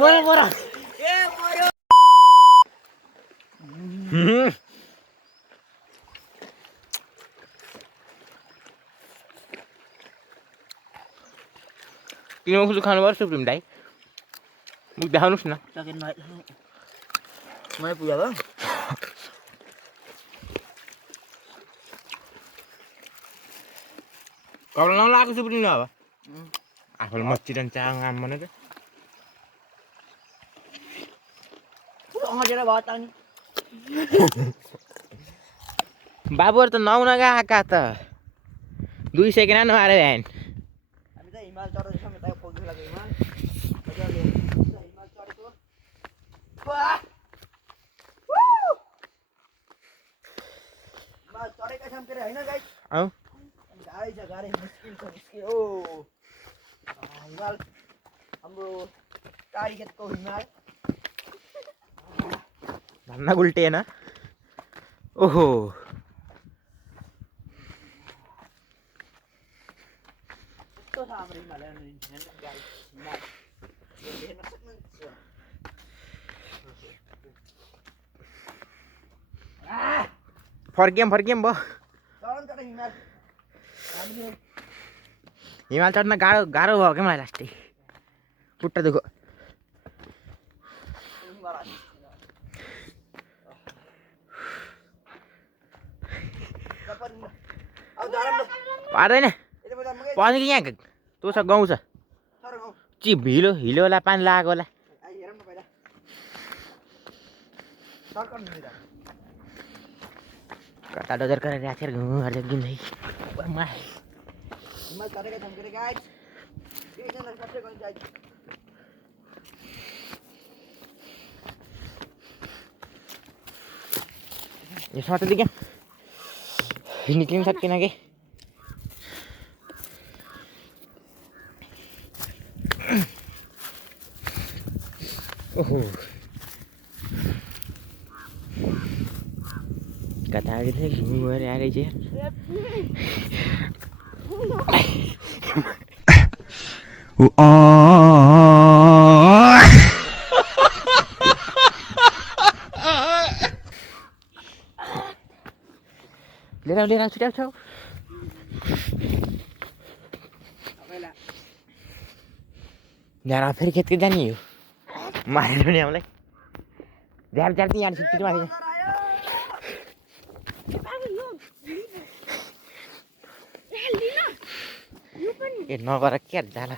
मऱ्यो मऱ्यो ए मर्यो किन मुख खानुपर्छ सुप्रिम दाइ मुख देखाउनुहोस् न सकिन मै पुग्यो भयो कपडा नलाएको सुप्रिम न अब आफूले मच्चिरहन्छ आम भने त अँगेर भयो त नि बाबुहरू त नहुनका आएका त 2 सेकेन्ड नमारे भ्यान हामी त हिमाल चढ्दैछौँ यता पुग्नु लाग्यो हिमाल मजाले हिमाल चढेको हिमाल चढेका छौँ फेरि होइन गाइस औ गाडी छ गाडी मुस्किल ओ हिमाल हाम्रो कालीगतको हिमाल भन्न उल्टेन ओहो कस्तो छ हाम्रो हिमालयन गाडी हिमाल हेर्न सक्नुहुन्छ फर्कियौँ भयो चढ्न चढ हिमाल हामीले हिमाल चढ्न गाह्रो भयो क्या मलाई लास्टै खुट्टा दुखो पार्दैन पनि यहाँ तँ छ गाउँ छ चिप हिलो होला पानी लगाएको होला कता डजर गरेर राखेर घुमहरू दिँदै हिमाल चढेका छौँ के गाइस एकजना सबै गर्न जाइ यो सर्ट दिक्या निक्लिन सकिन कि ओहो कता घुमेर आएकै चाहिँ लिएर आउँछु छौ ल्याएर फेरि खेतकै जाने हो मारेर नि हामीलाई झ्याप झ्याप यहाँ छिट्टी माथि ए नगर क्या जाला